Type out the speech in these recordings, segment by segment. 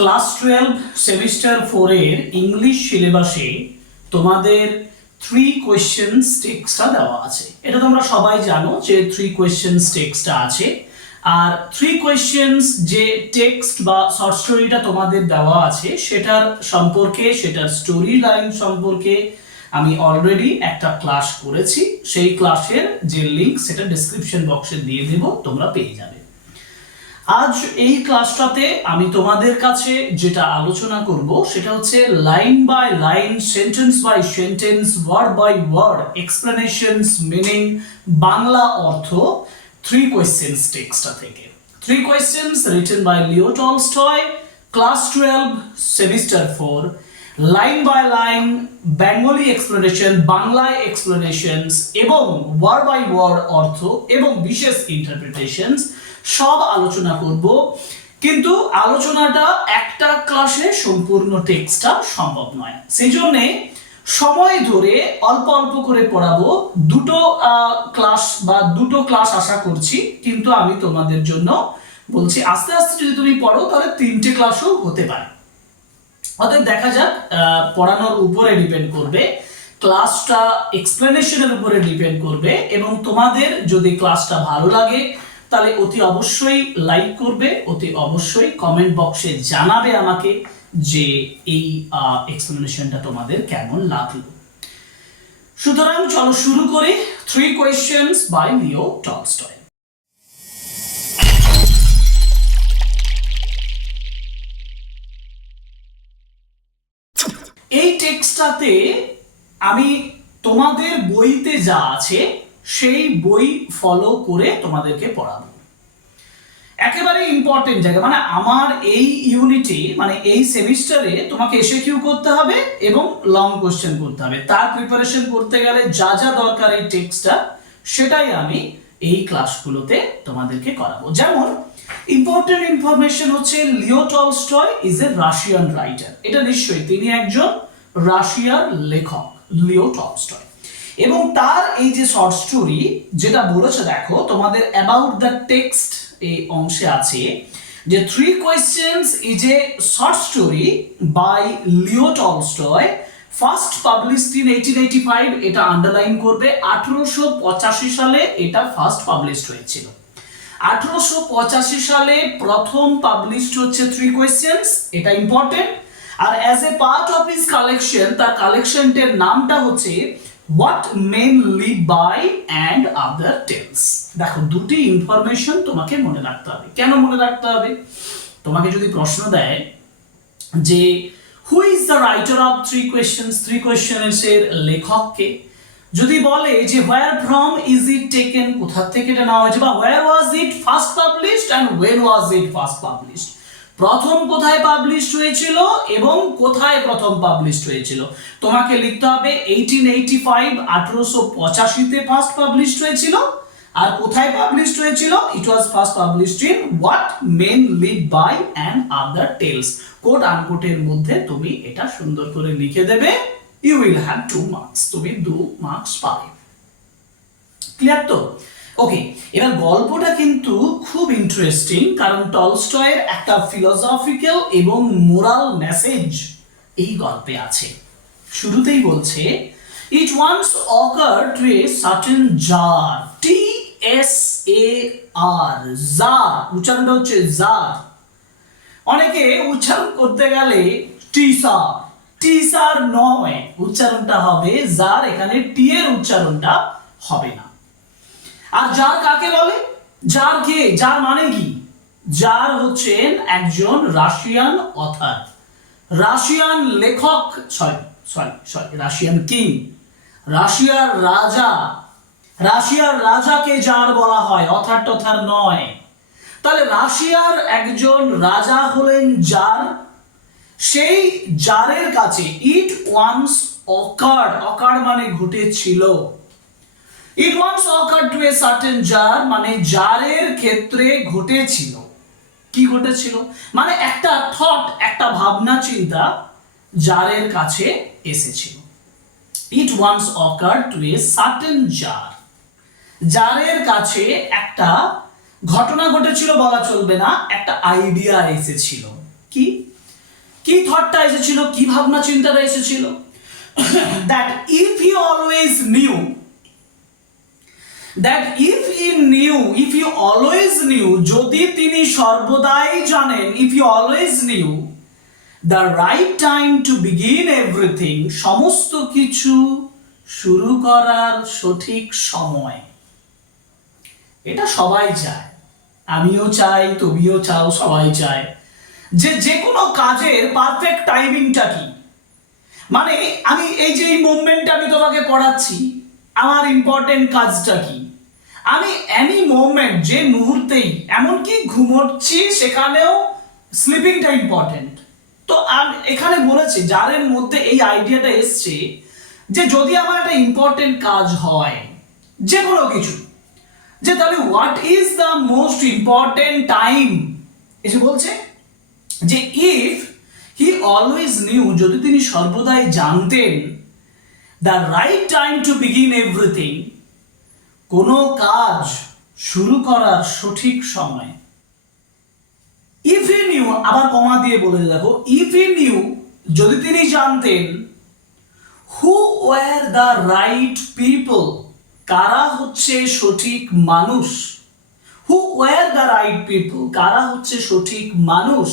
Class 12 semester 4 এর English সিলেবাসে তোমাদের 3 কোয়েশ্চেনস টেক্সটটা দেওয়া আছে। এটা তোমরা সবাই জানো যে 3 কোয়েশ্চেনস টেক্সটটা আছে। আর 3 কোয়েশ্চেনস যে টেক্সট বা শর্ট স্টোরিটা তোমাদের দেওয়া আছে সেটার সম্পর্কে, সেটার স্টোরি লাইন সম্পর্কে আমি অলরেডি একটা ক্লাস করেছি। সেই ক্লাসের যে লিংক সেটা ডেসক্রিপশন বক্সে দিয়ে দেব, তোমরা পেয়ে যাবে। আজ এই ক্লাসটাতে আমি তোমাদের কাছে যেটা আলোচনা করব সেটা হচ্ছে line by line, sentence by sentence, word by word explanations, meaning, Bangla অর্থ 3 কোয়েশ্চেনস টেক্সটটা থেকে। 3 questions written by Leo Tolstoy, class 12 semester 4, line by line, Bengali explanation, বাংলায় এক্সপ্লেনেশনস এবং ওয়ার্ড বাই ওয়ার্ড অর্থ এবং বিশেষ ইন্টারপ্রিটেশনস সব আলোচনা করব। কিন্তু আলোচনাটা একটা ক্লাসে সম্পূর্ণ টেক্সটটা সম্ভব নয়, সেই জন্য সময় ধরে অল্প অল্প করে পড়াবো। দুটো ক্লাস আশা করছি, কিন্তু আমি তোমাদের জন্য বলছি আস্তে আস্তে যদি তুমি পড়ো তাহলে 3টে ক্লাসও হতে পারে। অতএব দেখা যাক, পড়ানোর উপরে ডিপেন্ড করবে, ক্লাসটা এক্সপ্লেনেশনের উপরে ডিপেন্ড করবে। এবং তোমাদের যদি ক্লাসটা ভালো লাগে তাহলে অতি অবশ্যই লাইক করবে, অতি অবশ্যই কমেন্ট বক্সে জানাবে আমাকে যে এই এক্সপ্লেনেশনটা তোমাদের কেমন লাগলো। সুতরাং চলো শুরু করি 3 কোয়েশ্চেনস বাই লিও টলস্টয়। এই টেক্সটটাতে আমি তোমাদের বইতে যা আছে সেই বই ফলো করে তোমাদেরকে পড়াবো। একেবারে ইম্পর্টেন্ট জায়গা, মানে আমার এই ইউনিটে, মানে এই সেমিস্টারে তোমাকে এসএকিউ করতে হবে এবং লং কোশ্চেন করতে হবে। তার প্রিপারেশন করতে গেলে যা যা দরকার এই টেক্সটটা, সেটাই আমি এই ক্লাসগুলোতে তোমাদেরকে করাবো। যেমন ইম্পর্টেন্ট ইনফরমেশন হচ্ছে Leo Tolstoy is a Russian writer. এটা নিশ্চয়ই তিনি একজন রাশিয়ার লেখক, লিও টলস্টয়। এবং তার এই যে শর্ট স্টোরি যেটা বলেছে, দেখো তোমাদের অ্যাবাউট দ্য টেক্সট এই অংশে আছে যে 3 questions is a short story by Leo Tolstoy, first published in 1885। এটা আন্ডারলাইন করবে। 1885 সালে এটা ফার্স্ট পাবলিশড হয়েছিল। 1885 সালে প্রথম পাবলিশড হচ্ছে 3 কোয়েশ্চেনস, এটা ইম্পর্টেন্ট। আর as a part of his collection, তার কালেকশনটার নামটা হচ্ছে What Men Live By and Other Tales। দেখো দুটি ইনফরমেশন তোমাকে মনে রাখতে হবে। কেন মনে রাখতে হবে? তোমাকে যদি প্রশ্ন দেয় যে who is the writer of 3 questions, 3 questions এর লেখক কে, যদি বলে যে where from is it taken, কোথা থেকে এটা নেওয়া হয়েছে, বা where was it first published and when was it first published, প্রথম কোথায় পাবলিশড হয়েছিল এবং কোথায় প্রথম পাবলিশড হয়েছিল, তোমাকে লিখতে হবে 1885, 1885 তে ফার্স্ট পাবলিশড হয়েছিল। আর কোথায় পাবলিশড হয়েছিল? It was first published in what men live by and other tales. Quote আনকোটের মধ্যে তুমি এটা সুন্দর করে লিখে দেবে। ইউ উইল হ্যাভ 2 মার্কস, তুমি 2 মার্কস পাবে। ক্লিয়ার তো? ওকে, এবার গল্পটা কিন্তু খুব ইন্টারেস্টিং, কারণ টলস্টয়ের একটা ফিলোসফিক্যাল এবং মোরাল মেসেজ এই গল্পে আছে। শুরুতেই বলছে it once ochre two a certain jar, TSAR, jar, উচ্চারণটা হচ্ছে জার। অনেকে উচ্চারণ করতে গেলে টিসার নয়, উচ্চারণটা হবে জার, এখানে টি এর উচ্চারণটা হবে না। আর জার কাকে বলে? জার কে? জার মানে কি? জার হচ্ছেন একজন রাশিয়ান অথর, রাশিয়ান লেখক, রাশিয়ান কিং, রাশিয়ার রাজা। রাশিয়ার রাজাকে জার বলা হয়, অথর টথর নয়। তাহলে রাশিয়ার একজন রাজা হলেন জার। সেই জারের কাছে ইট ওয়ান্স অকার্ড, অকার্ড মানে ঘটেছিল। It once occurred to a certain jar, মানে জারের ক্ষেত্রে ঘটেছিল। কি ঘটেছিল? মানে একটা থট, একটা ভাবনা চিন্তা জারের কাছে এসেছিল। It once occurred to a certain jar, জারের কাছে একটা ঘটনা ঘটেছিল বলা চলবে না, একটা আইডিয়া এসেছিল। কি? কি থটটা এসেছিল, কি ভাবনা চিন্তাটা এসেছিল? That if he always new, if you always knew, যদি তিনি সর্বদাই জানেন, if you always knew the right time to begin everything, সমস্ত কিছু শুরু করার সঠিক সময়। এটা সবাই চায়, আমিও চাই, তুমিও চাও, সবাই চায় যে কোনো কাজের পারফেক্ট টাইমিংটা কি। মানে আমি এই যে এই মুভমেন্টটা আমি তোমাকে পড়াচ্ছি, আমার ইম্পর্টেন্ট কাজটা কি, আমি এনি মোমেন্ট, যে মুহূর্তেই, এমনকি ঘুমোচ্ছি সেখানেও স্লিপিংটা ইম্পর্টেন্ট। তো এখানে বলেছে যাদের মধ্যে এই আইডিয়াটা এসছে যে যদি আমার একটা ইম্পর্টেন্ট কাজ হয় যে কোনো কিছু, যে তাহলে what is the most important time, এসে বলছে যে ইফ হি অলওয়েজ নিউ, যদি তিনি সর্বদাই জানতেন the right time to begin everything, কোনো কাজ শুরু করার সঠিক সময়। ইফ হি নিউ, আবার কমা দিয়ে বলে দেখো, ইফ হি নিউ, যদি তিনি জানতেন, who were the right people, কারা হচ্ছে সঠিক মানুষ, who were the right people, কারা হচ্ছে সঠিক মানুষ,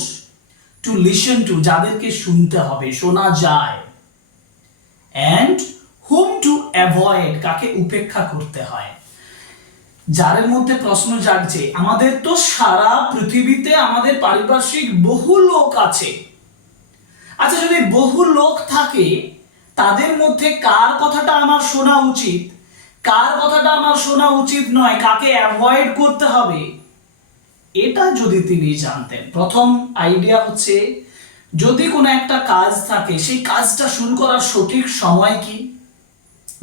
টু লিসেন টু, যাদেরকে শুনতে হবে, শোনা যায়, অ্যান্ড হুম টু অ্যাভয়েড, কাকে উপেক্ষা করতে হয়। যার মধ্যে প্রশ্ন জাগছে, আমাদের তো সারা পৃথিবীতে আমাদের পারিপার্শ্বিক বহু লোক আছে, আচ্ছা যদি বহু লোক থাকে তাদের মধ্যে কার কথাটা আমার শোনা উচিত, কার কথাটা আমার শোনা উচিত নয়, কাকে অ্যাভয়েড করতে হবে, এটা যদি তিনি জানতেন। প্রথম আইডিয়া হচ্ছে যদি কোনো একটা কাজ থাকে সেই কাজটা শুরু করার সঠিক সময় কি,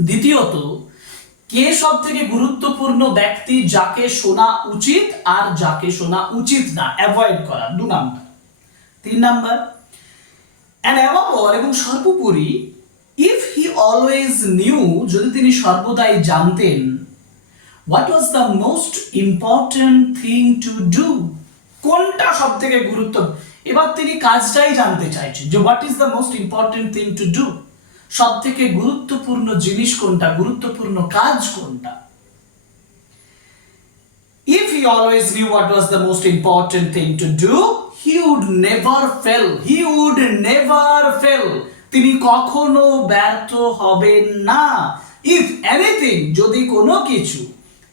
দ্বিতীয়ত কে সব থেকে গুরুত্বপূর্ণ ব্যক্তি যাকে শোনা উচিত আর যাকে শোনা উচিত না, অ্যাভয়েড করা, 2 number. 3 number, and above all, এবং সর্বোপরি, if he always knew, যদি তিনি সর্বদাই জানতেন, what was the most important thing to do, কোনটা সব থেকে গুরুত্ব, এবার তিনি কাজটাই জানতে চাইছেন যে what is the most important thing to do, সব থেকে গুরুত্বপূর্ণ জিনিস কোনটা, গুরুত্বপূর্ণ কাজ কোনটা। If he always knew what was the most important thing to do, he would never fail, he would never fail, তিনি কখনো ব্যর্থ হবেন না। If anything, যদি কোনো কিছু,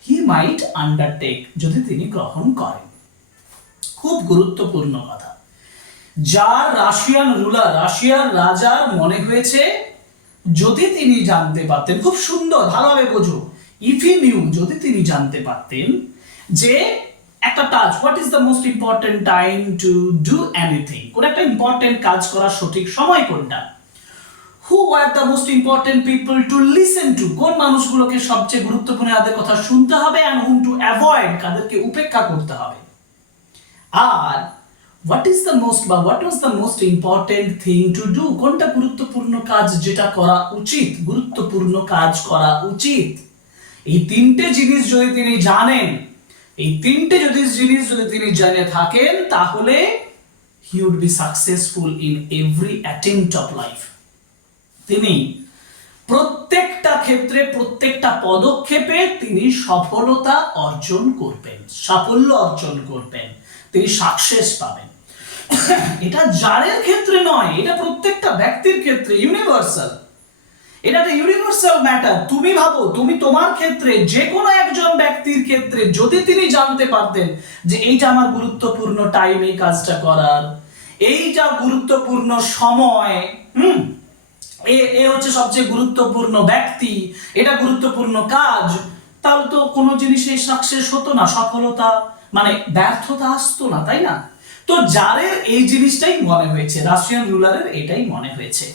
he might undertake, যদি তিনি গ্রহণ করেন। খুব গুরুত্বপূর্ণ কথা। যার রাশিয়ান রুলার, রাশিয়ার রাজার মনে হয়েছে যদি তিনি জানতে পারতেন, খুব সুন্দর, ভালোভাবে বোঝো, ইফ হি নিউ, যদি তিনি জানতে পারতেন যে একটা কাজ, what is the most important time to do anything, কোন একটা ইম্পর্টেন্ট কাজ করার সঠিক সময় কোনটা, who are the most important people to listen to, কোন মানুষগুলোকে সবচেয়ে গুরুত্বপূর্ণ তাদের কথা শুনতে হবে, অ্যান্ড হুম টু অ্যাভয়েড, কাদেরকে উপেক্ষা করতে হবে। আর what is the most, বা what was the most important thing to do, কোনটা গুরুত্বপূর্ণ কাজ যেটা করা উচিত, গুরুত্বপূর্ণ কাজ করা উচিত। এই তিনটে জিনিস যদি তিনি জানেন, এই তিনটে জিনিস যদি তিনি জেনে থাকেন, তাহলে he would be successful in every attempt of life, তিনি প্রত্যেকটা ক্ষেত্রে, প্রত্যেকটা পদক্ষেপে তিনি সফলতা অর্জন করবেন, সাফল্য অর্জন করবেন, তিনি সাকসেস পাবেন। এটা যারের ক্ষেত্রে নয়, এটা প্রত্যেকটা ব্যক্তির ক্ষেত্রে, ইউনিভার্সাল, এটা একটা ইউনিভার্সাল ম্যাটার। তুমি ভাবো, তুমি তোমার ক্ষেত্রে, যে কোনো একজন ব্যক্তির ক্ষেত্রে যদি তিনি জানতে পারতেন যে এইটা আমার গুরুত্বপূর্ণ টাইম এই কাজটা করার, এইটা গুরুত্বপূর্ণ সময়, এ হচ্ছে সবচেয়ে গুরুত্বপূর্ণ ব্যক্তি, এটা গুরুত্বপূর্ণ কাজ, তাহলে তো কোনো জিনিসে সাকসেস হতো না, সফলতা মানে ব্যর্থতা আসতো না, তাই না? তো যারের এই জিনিসটাই মনে হয়েছে, রাশিয়ান রুলারের এটাই মনে হয়েছে।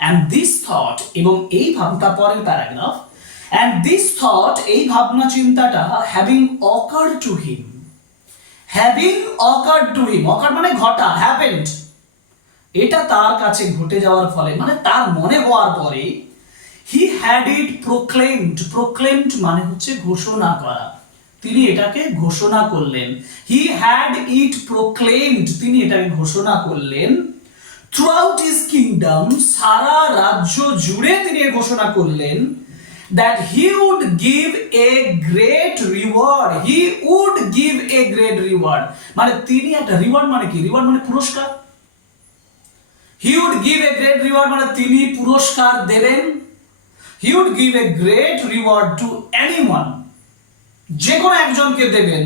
and this thought, এবং এই ভাবনা, পরের প্যারাগ্রাফ, and this thought, এই ভাবনা চিন্তাটা having occurred to him, having occurred to him, occurred মানে ঘটা, happened, এটা তার কাছে ঘটে যাওয়ার ফলে, মানে তার মনে হওয়ার পরে, he had it proclaimed, proclaimed মানে হচ্ছে ঘোষণা করা, তিনি এটাকে ঘোষণা করলেন, he had it proclaimed, তিনি এটাকে ঘোষণা করলেন থ্রুআউট হিজ কিংডম, সারা রাজ্য জুড়ে তিনি ঘোষণা করলেন that he would give a great reward, he would give a great reward, মানে তিনি একটা রিওয়ার্ড মানে কি, রিওয়ার্ড মানে পুরস্কার, he would give a great reward মানে তিনি পুরস্কার দেবেন, he would give a great reward to anyone, যে কোনো একজনকে দেবেন,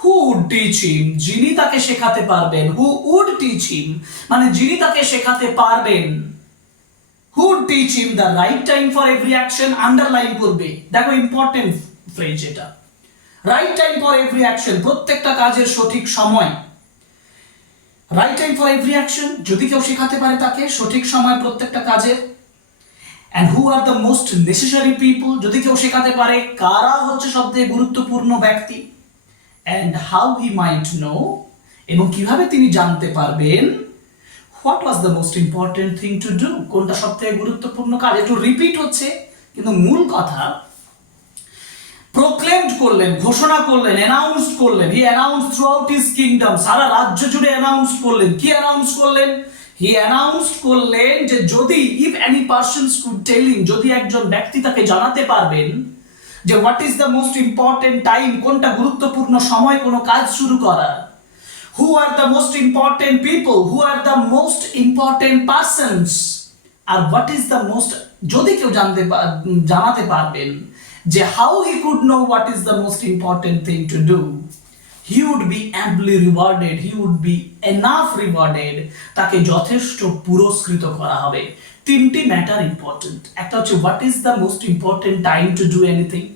who would teach him, যিনি তাকে শেখাতে পারবেন, who would teach him মানে যিনি তাকে শেখাতে পারবেন, who would teach him the right time for every action, underline করবে, দেখো ইম্পর্টেন্ট ফ্রেজ এটা, right time for every action, প্রত্যেকটা কাজের সঠিক সময়, right time for every action, যদি কেউ শেখাতে পারে তাকে সঠিক সময় প্রত্যেকটা কাজের, and who are the most necessary people, যদি কেউ শেখাতে পারে কারা হচ্ছে সবথেকে গুরুত্বপূর্ণ ব্যক্তি, and how he might know, এবং কিভাবে তিনি জানতে পারবেন what was the most important thing to do, কোনটা সবথেকে গুরুত্বপূর্ণ কাজ, একটু রিপিট হচ্ছে কিন্তু মূল কথা, প্রোক্লেমড করলেন, ঘোষণা করলেন, অ্যানাউন্স করলেন, হি অ্যানাউন্স থ্রুআউট হিজ কিংডম, সারা রাজ্য জুড়ে অ্যানাউন্স করলেন, কি অ্যানাউন্স করলেন, হি অ্যানাউন্স করলেন যে যদি if any person could tell him, যদি একজন ব্যক্তি তাকে জানাতে পারবেন যে what is the most important time, কোনটা গুরুত্বপূর্ণ সময় কোনো কাজ শুরু করার, who are the most important people, who are the most important persons, R what is the most, যদি কেউ জানাতে পারবেন যে how he could know what is the most important thing to do, he would be amply rewarded, he would be enough rewarded, তাকে যথেষ্ট পুরস্কৃত করা হবে। তিনটি ম্যাটার ইম্পর্টেন্ট, একটা হচ্ছে what is the most important time to do anything,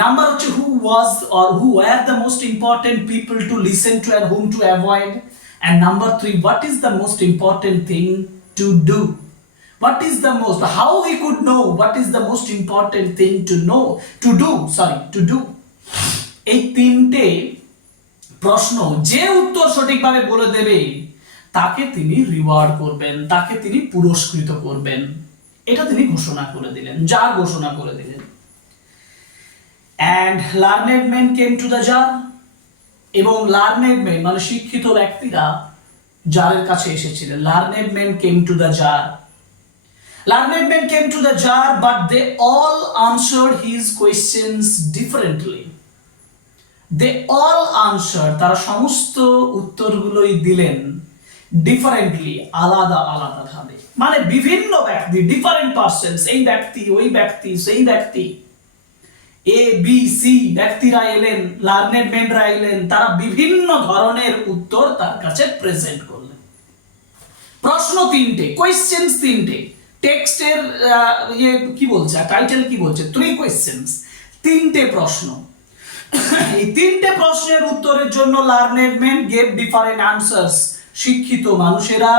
number হচ্ছে who was or who were the most important people to listen to and whom to avoid, and number 3 what is the most important thing to do, what is the most, how he could know what is the most important thing to know, to do, এই তিনটে প্রশ্ন যে উত্তর সঠিকভাবে বলে দেবে তাকে তিনি রিওয়ার্ড করবেন, তাকে তিনি পুরস্কৃত করবেন, এটা তিনি ঘোষণা করে দিলেন, যার ঘোষণা করে দিলেন। and learned men came to the jar, এবং learned men মানে শিক্ষিত ব্যক্তিরা জারের কাছে এসেছিলেন, learned men came to the jar, learned men came to the jar but they all answered his questions differently, they all answered, তারা সমস্ত উত্তরগুলোই দিলেন ডিফারেন্টলি, আলাদা আলাদা ভাবে, মানে বিভিন্ন ব্যক্তি, ডিফারেন্ট পারসনস, এই ব্যক্তি ওই ব্যক্তি সেই ব্যক্তি, এ বি সি ব্যক্তিরা এলেন, লার্নেড মেনরা এলেন, তারা বিভিন্ন ধরনের উত্তর তার কাছে প্রেজেন্ট করলেন। প্রশ্ন তিনটে, কোয়েশ্চেনস তিনটে, টেক্সটের কি বলছে, টাইটেল কি বলছে, 3 কোয়েশ্চেনস, তিনটে প্রশ্ন, এই তিনটে প্রশ্নের উত্তরের জন্য learned men gave different answers, শিক্ষিত মানুষেরা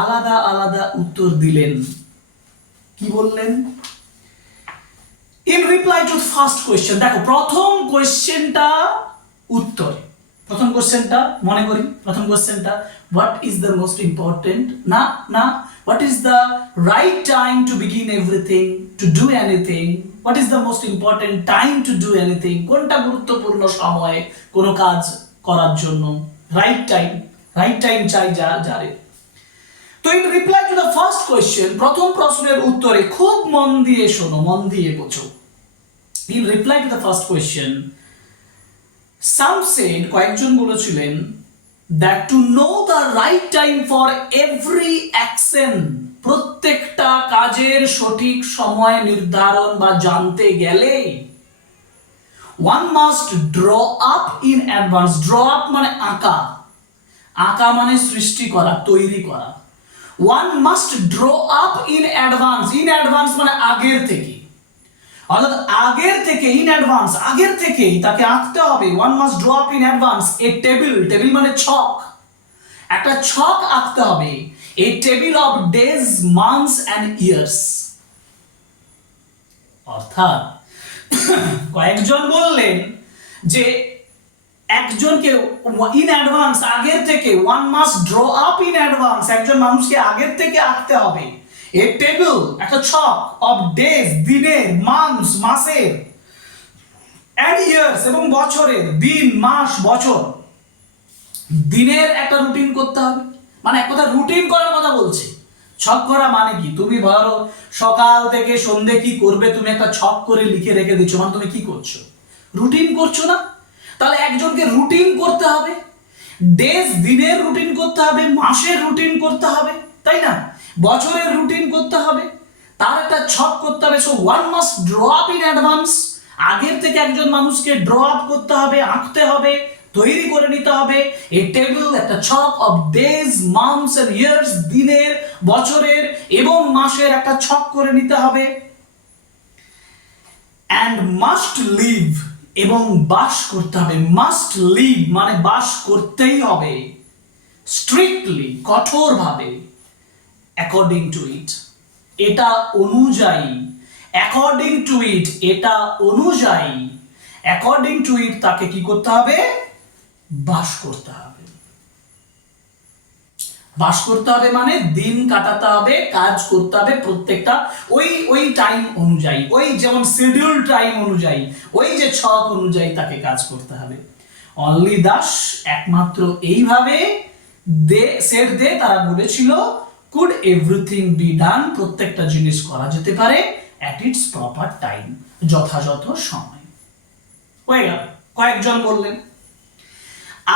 আলাদা আলাদা উত্তর দিলেন। কি বললেন? In reply to the first question, দেখো প্রথম কোশ্চেনটা উত্তর, প্রথম কোশ্চেনটা মনে করি, প্রথম কোশ্চেনটা what is the most important, না what is the right time to begin everything, to do anything, what is the most important time to do anything, কোনটা গুরুত্বপূর্ণ সময় কোনো কাজ করার জন্য, রাইট টাইম চাই যারে। তো in reply to the first question, প্রথম প্রশ্নের উত্তরে খুব মন দিয়ে শোনো, মন দিয়ে বোঝো। In reply to the first question, some said, কয়েকজন বলেছিলেন, that to know the right time for every action, প্রত্যেকটা কাজের সঠিক সময় নির্ধারণ বা জানতে গেলে one must draw up in advance, draw up মানে আঁকা মানে সৃষ্টি করা, তৈরি করা, one must draw up in advance মানে আগের থেকে, অর্থাৎ আগের থেকে, ইন অ্যাডভান্স আগের থেকেই তাকে আঁকতে হবে, one must draw up in advance a table মানে ছক, একটা ছক আঁকতে হবে, a table of days, months and years, অর্থাৎ কয়েকজন বললেন যে একজনকে ইন অ্যাডভান্স আগের থেকে, one must draw up in advance, একজন মানুষকে আগের থেকে আঁকতে হবে, এ টেবিল একটা ছক, অফ ডেজ দিনের, মান্থস মাসের, এন্ড ইয়ার্স এবং বছরের, দিন মাস বছর, দিনের একটা রুটিন করতে হবে, মানে এক কথা রুটিন করার কথা বলছে। ছক করা মানে কি? তুমি ধরো সকাল থেকে সন্ধে কি করবে তুমি একটা ছক করে লিখে রেখে দিচ্ছ, মানে তুমি কি করছো? রুটিন করছো না? তাহলে একজনকে রুটিন করতে হবে, দিনের রুটিন করতে হবে, মাসের রুটিন করতে হবে, তাই না? বছরের রুটিন করতে হবে, তার একটা ছক করতে হবে। So one must draw up in advance. আগের থেকে একজন মানুষকে ড্র আপ করতে হবে, আঁকতে হবে, তৈরি করে নিতে হবে এই টেবিল, একটা ছক of days, months and years, দিনের, বছরের এবং মাসের একটা ছক করে নিতে হবে। অ্যান্ড মাস্ট লিভ, এবং বাস করতে হবে। মাস্ট লিভ মানে বাস করতেই হবে, স্ট্রিক্টলি, কঠোরভাবে, অ্যাকর্ডিং টু ইট, এটা অনুযায়ী, অ্যাকর্ডিং টু ইট, এটা অনুযায়ী, অ্যাকর্ডিং টু ইট তাকে কি করতে হবে? বাস করতে হবে। বাস করতে হবে মানে দিন কাটাতে হবে, কাজ করতে হবে, প্রত্যেকটা ওই টাইম অনুযায়ী, ওই যেমন শিডিউল টাইম অনুযায়ী, ওই যে ছক অনুযায়ী তাকে কাজ করতে হবে। অনলি দাস, একমাত্র এইভাবে তারা বলেছিল কুড এভরিথিং বি ডান, প্রত্যেকটা জিনিস করা যেতে পারে অ্যাট ইটস প্রপার টাইম, যথাযথ সময়। হয়ে গেল, কয়েকজন বললেন।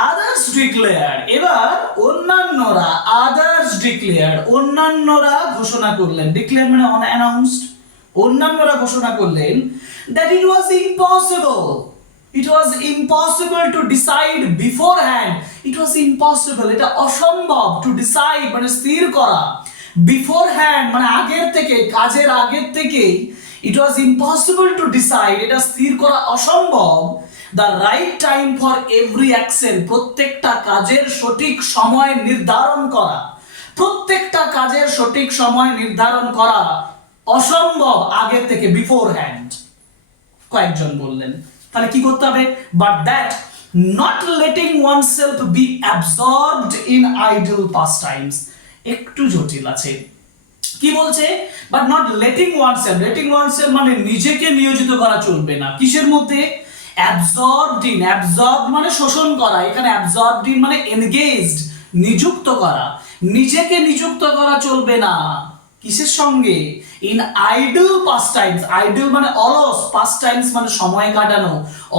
আদার্স ডিক্লেয়ার, এবার অন্যান্যরা, আদার্স ডিক্লেয়ার, অন্যান্যরা ঘোষণা করলেন, ডিক্লেয়ার মানে অ্যানাউন্সড, অন্যান্যরা ঘোষণা করলেন that it was impossible, it was impossible to decide beforehand, it was impossible, এটা অসম্ভব, to decide মানে স্থির করা, beforehand মানে আগের থেকে, কাজের আগের থেকেই, it was impossible to decide, এটা স্থির করা অসম্ভব, the right time for every action, প্রত্যেকটা কাজের সঠিক সময় নির্ধারণ করা, প্রত্যেকটা কাজের সঠিক সময় নির্ধারণ করা অসম্ভব আগে থেকে, বিফোর হ্যান্ড। কয়েকজন বললেন তাহলে কি করতে হবে? But that not letting oneself be absorbed in idle pastimes, একটু জটিল আছে। কি বলছে? But not letting oneself, letting oneself মানে নিজেকে নিয়োজিত করা চলবে না। কিসের মধ্যে? অ্যাবজর্বড ইন, অ্যাবজর্বড মানে শোষণ করা, এখানে অ্যাবজর্বড ইন মানে এনগেজড, নিযুক্ত করা, নিজেকে নিযুক্ত করা চলবে না। কিসের সঙ্গে? In idle past Times, idol মানে অলস, পাস্ট টাইমস মানে সময় কাটানো,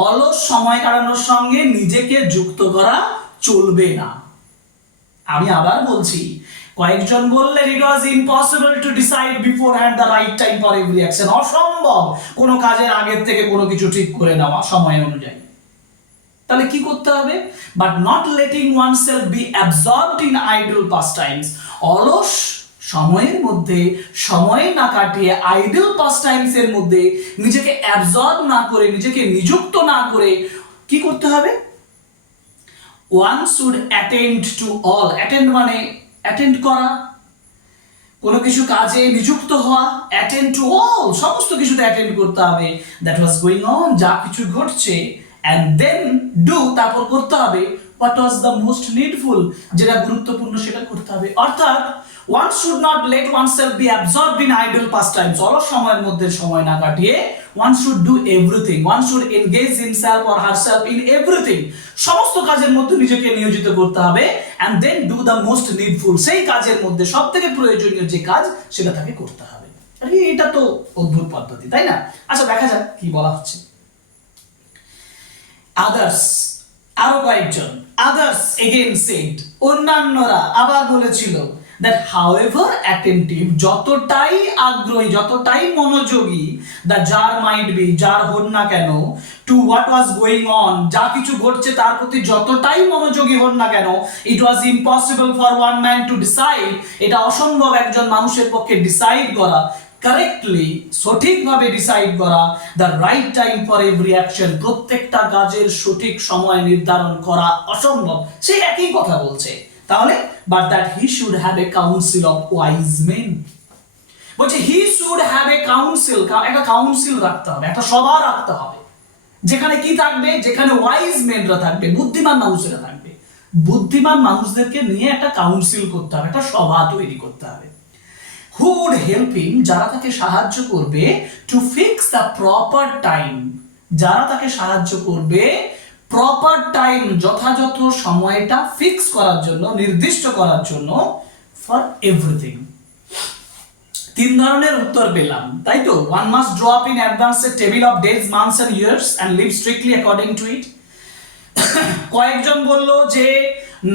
অলস সময় কাটানোর সঙ্গে নিজেকে যুক্ত করা চলবে না। আমি আবার বলছি, কয়েকজন বললেন it was impossible to decide beforehand the right time for every action, অসম্ভব কোনো কাজের আগের থেকে কোনো কিছু ঠিক করে নেওয়া সময় অনুযায়ী। তাহলে কি করতে হবে? But not letting oneself be absorbed in idle pastimes, অলস সময়ের মধ্যে সময় না কাটিয়ে আইডল পাস্ট টাইমস এর মধ্যে নিজেকে অ্যাবজর্ব না করে, নিজেকে নিযুক্ত না করে কি করতে হবে? One should attend to all, attend মানে অ্যাটেন্ড করা, কোনো কিছু কাজে নিযুক্ত হওয়া, অ্যাটেন্ড টু অল, সমস্ত কিছুতে অ্যাটেন্ড করতে হবে, দ্যাট ওয়াজ গোয়িং অন, যা কিছু ঘটছে, অ্যান্ড দেন ডু, তারপর করতে হবে what was the most needful, যেটা গুরুত্বপূর্ণ সেটা করতে হবে। অর্থাৎ one should not let oneself be absorbed in idle pastimes, অলস সময়ের মধ্যে সময় না কাটিয়ে one should do everything, one should engage himself or herself in everything, সমস্ত কাজের মধ্যে নিজেকে নিয়োজিত করতে হবে, and then do the most needful, সেই কাজের মধ্যে সবথেকে প্রয়োজনীয় যে কাজ সেটা তাকে করতে হবে। আরে এটা তো অদ্ভুত পদ্ধতি, তাই না? আচ্ছা দেখা যাক কি বলা হচ্ছে। আদার্স, আরো কয়েকজন, আদার্স এগেইন সেড, অন্যান্যরা আবার বলেছিল that however attentive, যতটাই আগ্রহী, যতটাই মনোযোগী, the jar might be, যার হন না কেন, to what was going on, যা কিছু ঘটছে তার প্রতি যতটাই মনোযোগী হন না কেন, it was impossible for one man to decide, এটা অসম্ভব একজন মানুষের পক্ষে ডিসাইড করা, কারেক্টলি, সঠিকভাবে ডিসাইড করা, the right time for every action, প্রত্যেকটা কাজের সঠিক সময় নির্ধারণ করা অসম্ভব। সেই একই কথা বলছে। তাহলে but that he should have a council of wise men, বলছে he should have a council, একটা কাউন্সিল রাখতে হবে, একটা সভা রাখতে হবে, যেখানে কি থাকবে? যেখানে ওয়াইজ মেনরা থাকবে, বুদ্ধিমান মানুষেরা থাকবে, বুদ্ধিমান মানুষদেরকে নিয়ে একটা কাউন্সিল করতে হবে, একটা সভা তৈরি করতে হবে। who would help him, যারা তাকে সাহায্য করবে, to fix the proper time, যারা তাকে সাহায্য করবে প্রপার টাইম, যথাযথ সময়টা ফিক্স করার জন্য, নির্দিষ্ট করার জন্য, ফর এভরিথিং, তিন ধরনের উত্তর পেলাম, তাই তো? One must draw up in advance a table of days, months and years and live strictly according to it. কয়েকজন বলল যে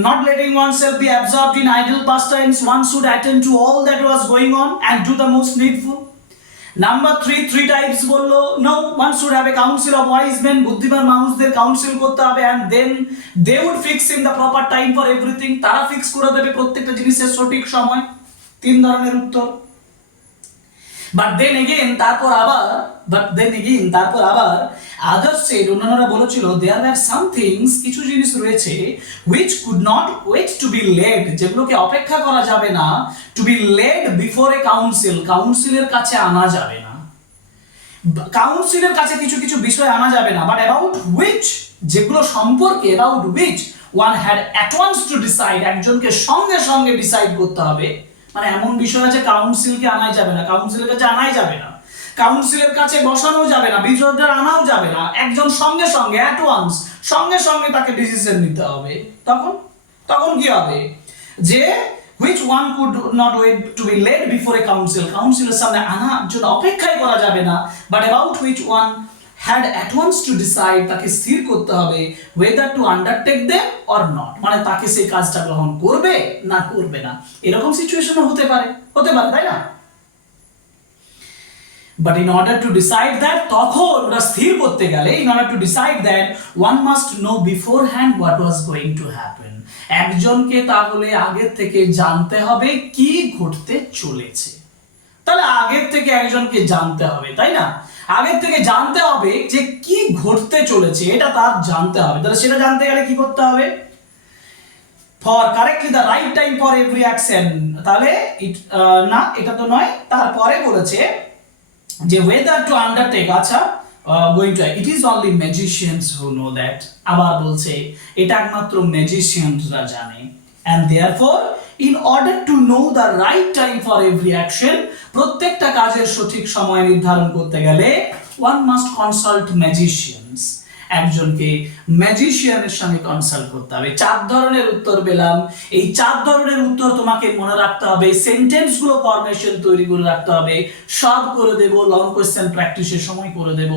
not letting oneself be absorbed in idle pastimes, one should attend to all that was going on and do the most needful. Number 3, 3 types বললো, no, one should have a council of wise men, বুদ্ধিমান মানুষদের council করতে হবে, and then they would fix in the proper time for everything, তারা fix করে দেবে প্রত্যেকটা জিনিসের সঠিক সময়। তিন ধরনের উত্তর। বাট দেন এগেইন তারপর আবার আদার্স সেড, অন্যান্যরা বলেছিল দেয়ার আর সাম থিংস, কিছু জিনিস রয়েছে which could not wait to be led, যেগুলোকে অপেক্ষা করা যাবে না, to be led before a council, কাউন্সিলের কাছে আনা যাবে না, কাউন্সিলের কাছে কিছু কিছু বিষয় আনা যাবে না, বাট অ্যাবাউট which, যেগুলো সম্পর্কে about which one had at once to decide, একজনকে সঙ্গে সঙ্গে ডিসাইড করতে হবে। মানে এমন বিষয় আছে কাউন্সিলকে আনাই যাবে না, কাউন্সিলের কাছে আনাই যাবে না, কাউন্সিলের কাছে বসানো যাবে না, বিরোধীদের আনাও যাবে না, একজন সঙ্গে সঙ্গে অ্যাট ওয়ান্স সঙ্গে সঙ্গে তাকে ডিসিশন নিতে হবে। তখন কি হবে যে which one could not wait to be led before a council, কাউন্সিলের সামনে আনার জন্য অপেক্ষাই করা যাবে না, but about which one had at once to decide, তাকে স্থির করতে হবে whether to undertake them or not, মানে তাকে সেই কাজটা গ্রহণ করবে না করবে না, এরকম সিচুয়েশনও হতে পারে, তাই না? But in order to decide that, তখন ওরা স্থির করতে গেলে, in order to decide that, one must know beforehand what was going to happen, একজনকে তাহলে আগের থেকে জানতে হবে কি ঘটতে চলেছে। তাহলে আগের থেকে একজনকে জানতে হবে, তাই না? আগের থেকে জানতে হবে যে কি ঘটতে চলেছে, এটা তার জানতে হবে। তাহলে সেটা জানতে গেলে কি করতে হবে? For correctly the right time for every action, তাহলে না এটা তো নয়, তারপরে বলেছে যে whether to undertake, আচ্ছা going to, it is only magicians who know that, আবার বলছে এটা একমাত্র ম্যাজিশিয়ানরা জানে, and therefore in order to know the right time for every action, প্রত্যেকটা কাজের সঠিক সময় নির্ধারণ করতে গেলে one must consult magicians, একজনকে ম্যাজিশিয়ানের সঙ্গে কনসাল্ট করতে হবে। 4 ধরনের উত্তর পেলাম। এই 4 ধরনের উত্তর তোমাকে মনে রাখতে হবে, সেন্টেন্স গুলো ফরমেশন তৈরি করে রাখতে হবে, সব করে দেব, লং কোশ্চেন প্র্যাকটিসের সময় করে দেব।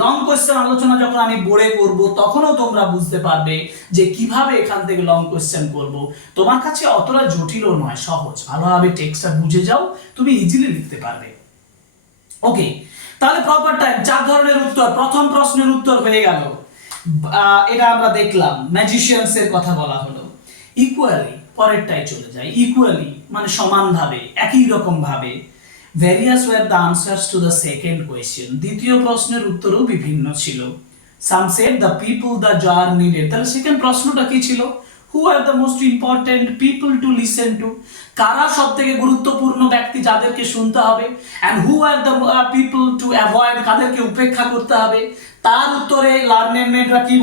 লং কোশ্চেন আলোচনা যখন আমি বোর্ডে করব তখনও তোমরা বুঝতে পারবে যে কিভাবে এখান থেকে লং কোশ্চেন করব। তোমার কাছে অতটা জটিলও নয়, সহজ, ভালোভাবে টেক্সটটা বুঝে যাও, তুমি ইজিলি লিখতে পারবে। ওকে, তাহলে প্রপার টাইম, 4 ধরনের উত্তর। প্রথম প্রশ্নের উত্তর হয়ে গেল, এটা আমরা দেখলাম, ম্যাজিশিয়ানস এর কথা বলা হলো। ইকুয়ালি, পরেরটাই চলে যায়। ইকুয়ালি মানে সমানভাবে, একই রকম ভাবে। Various were the answers to the second question, দ্বিতীয় প্রশ্নের উত্তরও বিভিন্ন ছিল। Some said the people the tsar needed, তাহলে সেকেন্ড প্রশ্নটা কি ছিল? Who are the most important people to listen to, কারা সব থেকে গুরুত্বপূর্ণ ব্যক্তি যাদেরকে শুনতে হবে, and who are the people to avoid, কাদেরকে উপেক্ষা করতে হবে। তার উত্তরে লার্নাররা কি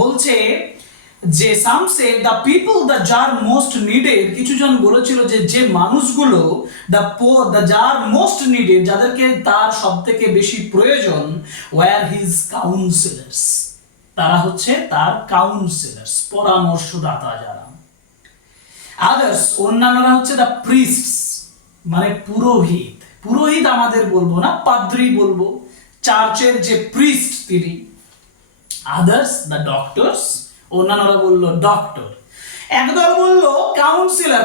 বলছে যে some say the people the tsar most needed, কিছুজন বলেছিল যে মানুষগুলো দ্য জার মোস্ট নিডেড, যাদেরকে তার সব থেকে বেশি প্রয়োজন, ওয়্যার হিজ কাউন্সিলার্স, তারা হচ্ছে তার কাউন্সিলার্স, পরামর্শদাতা যারা। আদার্স, অন্যান্যরা হচ্ছে দ্য প্রিস্টস, মানে পুরোহিত আমাদের বলবো না, পাদ্রী বলবো, চার্চের যে প্রিস্ট তিনি। আদার্স দ্য ডক্টরস, অন্যান্যরা বললো ডক্টর। একদল বললো কাউন্সিলর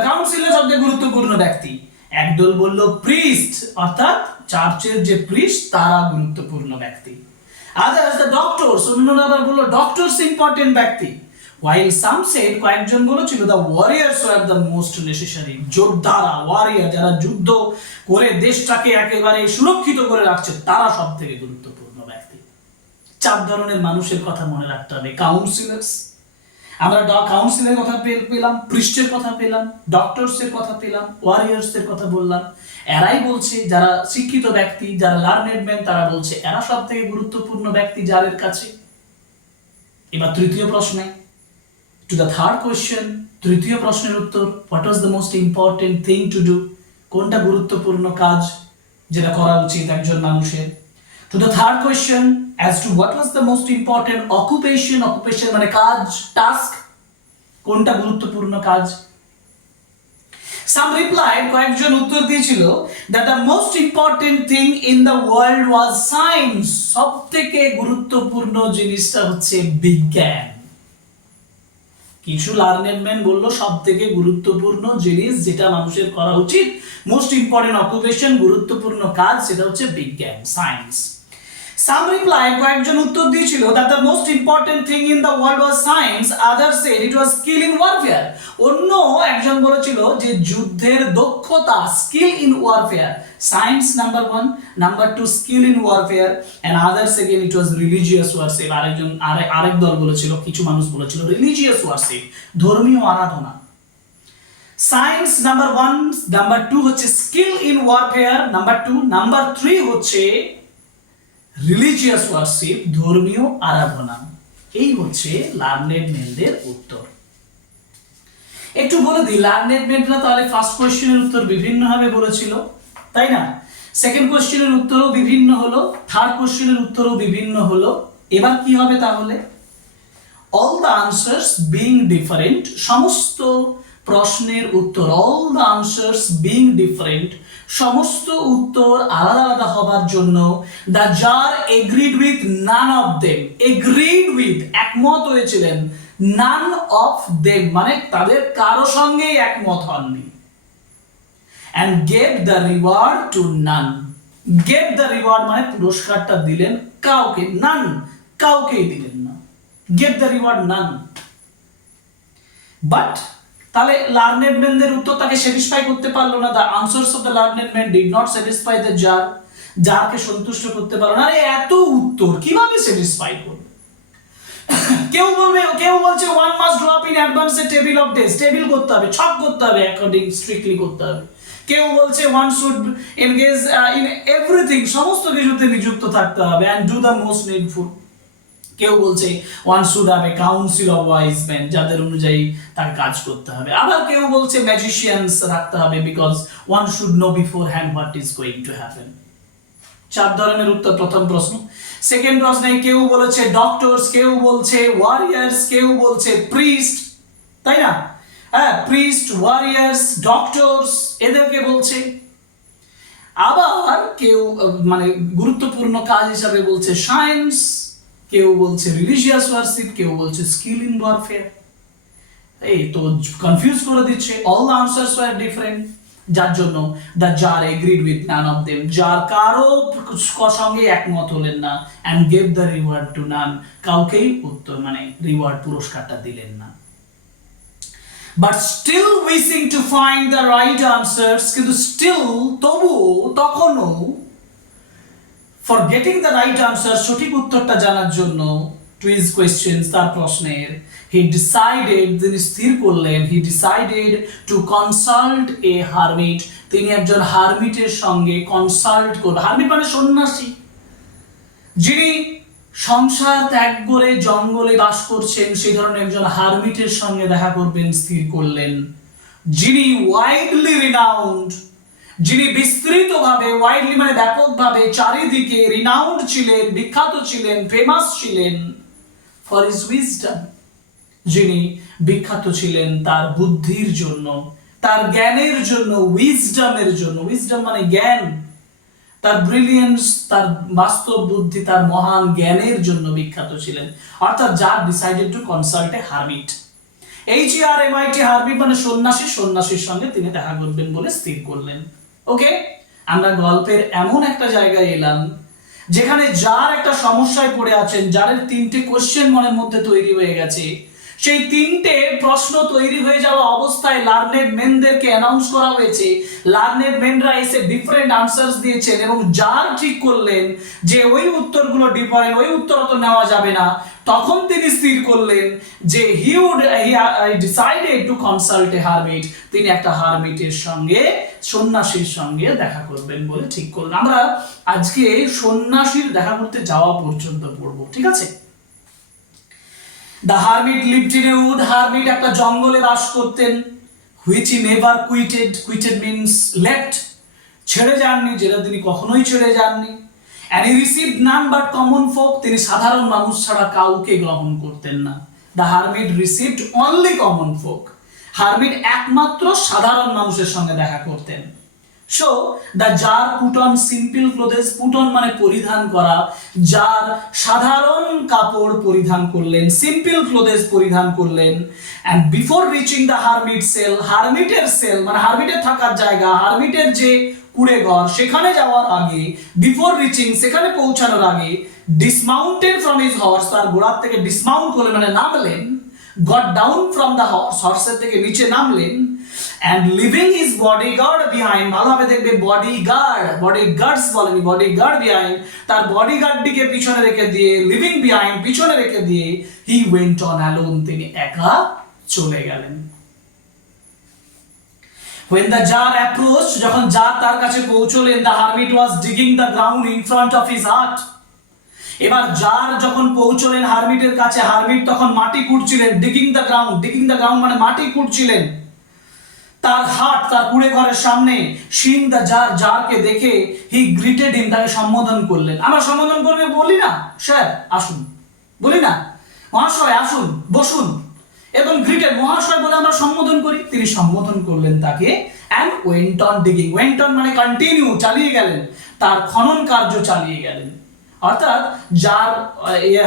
সবচেয়ে গুরুত্বপূর্ণ ব্যক্তি, একদল বললো প্রিস্ট, অর্থাৎ চার্চের যে প্রিস্ট তারা গুরুত্বপূর্ণ ব্যক্তি। আদার্স দ্য ডক্টরস, অন্যরা আবার বললো ডক্টরস ইম্পর্টেন্ট ব্যক্তি। While some said, কয়েকজন বলেছিল the warriors were the most necessary, যোদ্ধারা, ওয়ারিয়ার, যারা যুদ্ধ করে দেশটাকে একেবারে সুরক্ষিত করে রাখছে, তারা সব থেকে গুরুত্বপূর্ণ ব্যক্তি। 4 ধরনের মানুষের কথা মনে রাখতে হবে। কাউন্সিলার্স, আমরা কাউন্সিলের কথা পেলাম, প্রিস্টের কথা পেলাম, ডক্টরস এর কথা পেলাম, ওয়ারিয়ার্স এর কথা বললাম। এরাই বলছে, যারা শিক্ষিত ব্যক্তি, যারা লার্নেড ম্যান, তারা বলছে এরা সব থেকে গুরুত্বপূর্ণ ব্যক্তি যাদের কাছে। এবার তৃতীয় প্রশ্নে, to the third question, তৃতীয় প্রশ্নের উত্তর, what was the most important thing to do, কোনটা গুরুত্বপূর্ণ কাজ যেটা করা উচিত একজন মানুষের। to the third question, as to what was the most important occupation মানে কাজ, টাস্ক, কোনটা গুরুত্বপূর্ণ কাজ। Some replied, কয়েকজন উত্তর দিয়েছিল, that the most important thing in the world was science. সবথেকে গুরুত্বপূর্ণ জিনিসটা হচ্ছে বিজ্ঞান। কিছু লার্নেড ম্যান বলল সবথেকে গুরুত্বপূর্ণ জিনিস যেটা মানুষের করা উচিত, মোস্ট ইম্পর্টেন্ট অকুপেশন, গুরুত্বপূর্ণ কাজ, সেটা হচ্ছে বিজ্ঞান, সায়েন্স। Some replied, কয়েকজন উত্তর দিয়েছিল, that the most important thing in the world was science. Others said it was skill in warfare. অন্য একজন বলেছিল যে যুদ্ধের দক্ষতা, skill in warfare. Science number 1, number 2 skill in warfare, and others again it was religious worship. আরেক দল বলেছিল, কিছু মানুষ বলেছিল religious worship, ধর্মীয় আরাধনা। সায়েন্স নাম্বার 1, নাম্বার 2 হচ্ছে skill in warfare, number 2, number 3 হচ্ছে রিলিজিয়াস ওয়ারশিপ, ধর্মীয় আরাধনা। এই হচ্ছে লার্নেড মেনদের উত্তর। একটু বলে দিই, লার্নেড মেনরা তাহলে ফার্স্ট কোশ্চেনের উত্তর বিভিন্ন ভাবে বলেছিল, তাই না? সেকেন্ড কোশ্চেনের উত্তরও বিভিন্ন হলো, থার্ড কোশ্চেনের উত্তরও বিভিন্ন হলো। এবার কি হবে তাহলে? All the answers being different, সমস্ত প্রশ্নের উত্তর, all the answers being different, সমস্ত উত্তর আলাদা আলাদা হবার জন্য, the tsar agreed with none of them, agreed with একমত হয়েছিলেন, নান অফ দেম মানে তাদের কারো সঙ্গেই একমত হননি, and gave the reward to none. gave the reward মানে পুরস্কারটা দিলেন কাউকে, none কাউকেই দিলেন না, gave the reward none. But তাহলে লার্নেড মেনদের উত্তর তাকে স্যাটিসফাই করতে পারলো না, the answers of the learned men did not satisfy the jar, জারকে সন্তুষ্ট করতে পারলো না। আরে এত উত্তর কিভাবে স্যাটিসফাই করবে? কেউ বলছে one must draw up in advance a table of days, table করতে হবে, ছক করতে হবে, অ্যাকর্ডিং স্ট্রিক্টলি করতে হবে। কেউ বলছে one should engage in everything, সমস্ত কিছুতে নিযুক্ত থাকতে হবে, and do the most needful। কেউ বলছে one should have a council of wise men, যাদের অনুযায়ী তার কাজ করতে হবে। আবার কেউ বলছে ম্যাজিশিয়ানস রাখতে হবে, because one should know beforehand what is going to happen। 4 ধরনের উত্তর প্রথম প্রশ্ন। সেকেন্ড প্রশ্নে কেউ বলেছে ডক্টরস, কেউ বলছে ওয়ারিয়ার্স, কেউ বলছে প্রিস্ট, তাই না? হ্যাঁ, প্রিস্ট, ওয়ারিয়ার্স, ডক্টরস এদেরকে বলছে। আবার কেউ মানে গুরুত্বপূর্ণ কাজ হিসাবে বলছে সায়েন্স, কেউ বলছে রিলিজিয়াস ওয়ারশিপ, কেউ বলছে স্কিল ইন ওয়ারফেয়ার। এই তো কনফিউজ করে দিচ্ছে। All the answers were different, যার জন্য the tsar agreed with none of them, যার কারো সঙ্গে একমত হলেন না, and gave the reward to none, কাউকেই উত্তর মানে রিওয়ার্ড পুরস্কারটা দিলেন না। But still wishing to find the right answers, কিন্তু স্টিল তবুও তখনও for getting the right answer, সঠিক উত্তরটা জানার জন্য, টু হিজ কোয়েশ্চেন্স, তার প্রশ্নের, he decided, তিনি স্থির করলেন, he decided to consult a hermit, তিনি একজন হারমিটের সঙ্গে কনসাল্ট করলেন। হারমিট মানে সন্ন্যাসী, যিনি সংসার ত্যাগ করে জঙ্গলে বাস করছেন, সেই ধরনের একজন হারমিটের সঙ্গে দেখা করবেন স্থির করলেন, যিনি ওয়াইডলি রিনাউন্ড, যিনি বিস্তৃতভাবে, ওয়াইডলি মানে ব্যাপকভাবে, চারিদিকে রিনাউন্ড ছিলেন, বিখ্যাত ছিলেন, ফেমাস ছিলেন, ফর হিজ উইজডম, যিনি বিখ্যাত ছিলেন তার বুদ্ধির জন্য, তার জ্ঞানের জন্য, উইজডমের জন্য। উইজডম মানে জ্ঞান, তার ব্রিলিয়েন্স, তার বাস্তব বুদ্ধি, তার মহান জ্ঞানের জন্য বিখ্যাত ছিলেন। অর্থাৎ যার decided to consult a hermit, HERMIT, hermit মানে সন্ন্যাসী, সন্ন্যাসীর সঙ্গে তিনি দেখা করবেন বলে স্থির করলেন। ওকে, আমরা গল্পের এমন একটা জায়গায় এলাম যেখানে যার একটা সমস্যায় পড়ে আছেন, যার 3টে কোশ্চেন মনের মধ্যে তৈরি হয়ে গেছে, সেই 3টে প্রশ্ন তৈরি হয়ে যাওয়া অবস্থায় লার্নেড মেনদেরকে অ্যানাউন্স করা হয়েছে। লার্নেড মেনরা এসে ডিফারেন্ট আনসার্স দিয়েছেন, এবং যার ঠিক করলেন যে ওই উত্তরগুলো ডিফারেন্ট, ওই উত্তর তো নেওয়া যাবে না, তখন তিনি স্থির করলেন যে he decided to consult a hermit, তিনি একটা হারমিটের সঙ্গে, সন্ন্যাসীর সঙ্গে দেখা করবেন বলে ঠিক করলেন। আমরা আজকে সন্ন্যাসীর দেখা করতে যাওয়া পর্যন্ত পড়বো, ঠিক আছে? The hermit lived in a wood, hermit একটা জঙ্গলে বাস করতেন, which he never quitted, quitted means left, ছেড়ে যাননি, যেটা তিনি কখনোই ছেড়ে যাননি, and he received none but common folk, তিনি সাধারণ মানুষ ছাড়া কাউকে গ্রহণ করতেন না। The hermit received only common folk, hermit একমাত্র সাধারণ মানুষের সঙ্গে দেখা করতেন। So the tsar put on simple clothes, put on মানে পরিধান করা, জার সাধারণ কাপড় পরিধান করলেন, সিম্পল ক্লোথেস পরিধান করলেন। And before reaching the hermit cell, হারমিটের সেল মানে হারমিটের থাকার জায়গা, হারমিটের যে কুড়ে ঘর, সেখানে যাওয়ার আগে, বিফোর রিচিং সেখানে পৌঁছানোর আগে, ডিসমাউন্টেড ফ্রম হিজ হর্স, তার ঘোড়ার থেকে ডিসমাউন্ট করলেন মানে নামলেন, got down from the horse, হর্সের থেকে নিচে নামলেন, and leaving his bodyguard behind, ভালোভাবে দেখবে বডিগার্ড, বডিগার্ডস বলেনি, বডিগার্ড behind, তার বডিগার্ডটিকে পিছনে রেখে দিয়ে, লিভিং বিহাইন্ড পিছনে রেখে দিয়ে, he went on alone, তিনি একা চলে গেলেন। When the jar approached, যখন জার তার কাছে পৌঁছলেন, the hermit was digging the ground in front of his hut, এবার জার যখন পৌঁছলেন হারমিটের কাছে, হারমিট তখন মাটি খুঁড়ছিলেন, ডিগিং দ্য গ্রাউন্ড মানে মাটি খুঁড়ছিলেন তার হাট, তার কুড়ে ঘরের সামনে। সিং দ্য জার, জারকে দেখে হি গ্রিটেড হিম, তাকে সম্বোধন করলেন। আমরা সম্বোধন করবে বলি না, স্যার আসুন, বলি না মহাশয় আসুন, বসুন, এবং গ্রিটেড মহাশয় বলে আমরা সম্বোধন করি। তিনি সম্বোধন করলেন তাকে, and went on digging, went on মানে কন্টিনিউ, চালিয়ে গেলেন, তার খনন কার্য চালিয়ে গেলেন। অর্থাৎ যার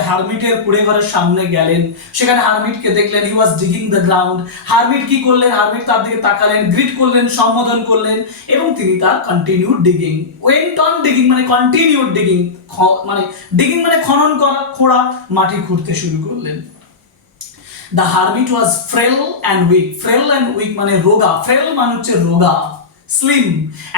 হারমিটের কুড়ে ঘরের সামনে গেলেন, সেখানে হারমিটকে দেখলেন, he was digging the ground. Hermit কি করলেন? হারমিট তার দিকে তাকালেন, গ্রিট করলেন, সম্বোধন করলেন, এবং তিনি তার continued digging, went on digging মানে কন্টিনিউড ডিগিং, মানে ডিগিং মানে খনন করা, খোঁড়া, মাটি খুঁড়তে শুরু করলেন। The hermit was frail and weak. Frail and weak মানে রোগা, frail মানে হচ্ছে রোগা, স্লিম,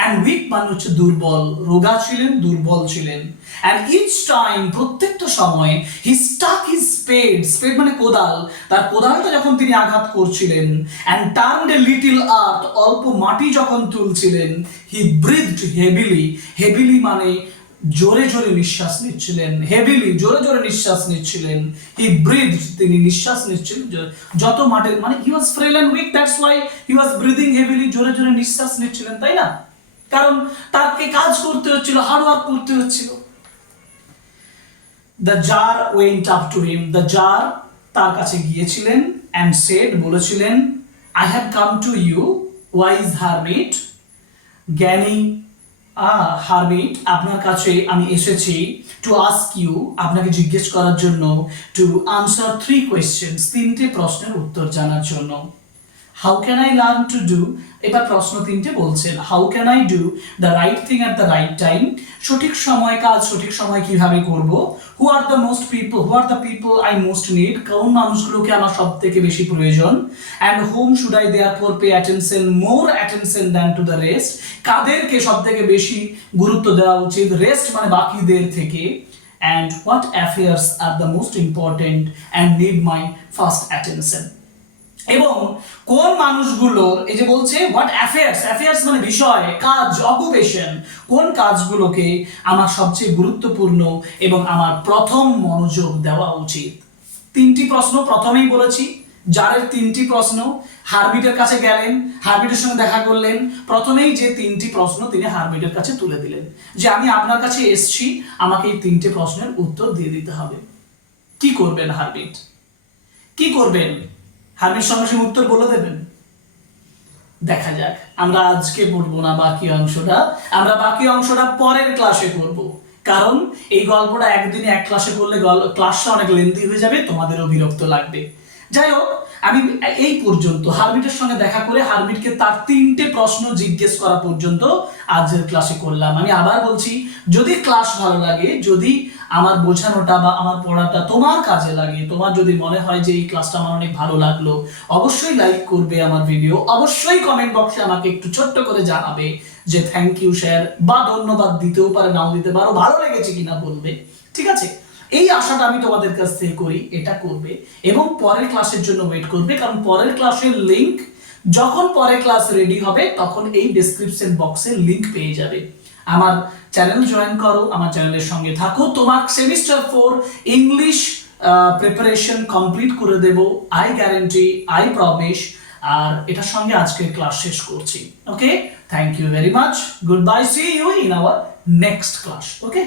and weak মানে হচ্ছে দুর্বল, রোগা ছিলেন, দুর্বল ছিলেন। And each time, প্রত্যেকটা সময়, he stuck his spade মানে কোদাল, তার কোদালটা যখন তিনি আঘাত করছিলেন, and turned a little earth, অল্প মাটি যখন তুলছিলেন, he breathed heavily মানে জোরে জোরে নিঃশ্বাস নিচ্ছিলেন, হেভিলি জোরে জোরে নিঃশ্বাস নিচ্ছিলেন, হি ব্রিথড তিনি নিঃশ্বাস নিচ্ছিলেন যত মাটির, মানে he was frail and weak, that's why he was breathing heavily, জোরে জোরে নিঃশ্বাস নিচ্ছিলেন, তাই না? কারণ তাকে কাজ করতে হচ্ছিল, হার্ড ওয়ার্ক করতে হচ্ছিল। The tsar went up to him, the tsar তার কাছে গিয়েছিলেন, এন্ড সেড বলেছিলেন, I have come to you wise hermit, জ্ঞানী হারমিট, আপনার কাছে আমি এসেছি, টু আস্ক ইউ, আপনাকে জিজ্ঞেস করার জন্য, টু আনসার 3 কোয়েশ্চেন্স, 3টে প্রশ্নের উত্তর জানার জন্য। How can I learn to do, এবার প্রশ্ন 3টে বলছেন, how can I do the right thing at the right time, সঠিক সময় কাজ সঠিক সময় কিভাবে করব, who are the people I most need, কোন মানুষগুলোকে আমার সব থেকে বেশি প্রয়োজন, and whom should I therefore pay attention, more attention than to the rest, কাদেরকে সব থেকে বেশি গুরুত্ব দেওয়া উচিত, রেস্ট মানে বাকিদের থেকে, and what affairs R the most important and need my first attention, এবং কোন মানুষগুলোর, এই যে বলছে হোয়াট অ্যাফেয়ার্স মানে বিষয়, কাজ, অকুপেশন, কোন কাজগুলোকে আমার সবচেয়ে গুরুত্বপূর্ণ এবং আমার প্রথম মনোযোগ দেওয়া উচিত। 3টি প্রশ্ন প্রথমেই বলেছি, জারের 3টি প্রশ্ন, হারমিটের কাছে গেলেন, হারমিটের সঙ্গে দেখা করলেন, প্রথমেই যে 3টি প্রশ্ন তিনি হারমিটের কাছে তুলে দিলেন, যে আমি আপনার কাছে এসেছি, আমাকে এই 3টে প্রশ্নের উত্তর দিয়ে দিতে হবে। কি করবেন হারমিট? কি করবেন? হারমিট সঙ্গে সঙ্গে উত্তর বলে দেবেন? দেখা যাক, আমরা আজকে পড়বো না বাকি অংশটা, আমরা বাকি অংশটা পরের ক্লাসে করব, কারণ এই গল্পটা একদিনে এক ক্লাসে করলে ক্লাসটা অনেক লেন্থি হয়ে যাবে, তোমাদেরও বিরক্ত লাগবে। যাই হোক, আমি এই পর্যন্ত হারমিটের সঙ্গে দেখা করে হারমিটকে তার 3টে প্রশ্ন জিজ্ঞেস করা পর্যন্ত আজকের ক্লাসে করলাম। আমি আবার বলছি, যদি ক্লাস ভালো লাগে, যদি আমার বোঝানোটা বা আমার পড়াটা তোমার কাজে লাগে, তোমার যদি মনে হয় যে এই ক্লাসটা আমার অনেক ভালো লাগলো, অবশ্যই লাইক করবে আমার ভিডিও, অবশ্যই কমেন্ট বক্সে আমাকে একটু ছোট্ট করে জানাবে যে থ্যাংক ইউ স্যার, বা ধন্যবাদ দিতেও পারে, নাও দিতে পারো, ভালো লেগেছে কিনা বলবে, ঠিক আছে? এই আশাটা আমি তোমাদের কাছ থেকে করি, এটা করবে এবং পরের ক্লাসের জন্য ওয়েট করবে, কারণ পরের ক্লাসের লিংক যখন পরের ক্লাস রেডি হবে তখন এই ডেসক্রিপশন বক্সে লিংক পেয়ে যাবে। আমার চ্যানেল জয়েন করো, আমার চ্যানেলের সঙ্গে থাকো, তোমার সেমিস্টার 4 ইংলিশ প্রিপারেশন কমপ্লিট করে দেব, আই গ্যারান্টি, আই প্রমিস। আর এটার সঙ্গে আজকের ক্লাস শেষ করছি। Okay, thank you very much, goodbye, see you in our next class. Okay.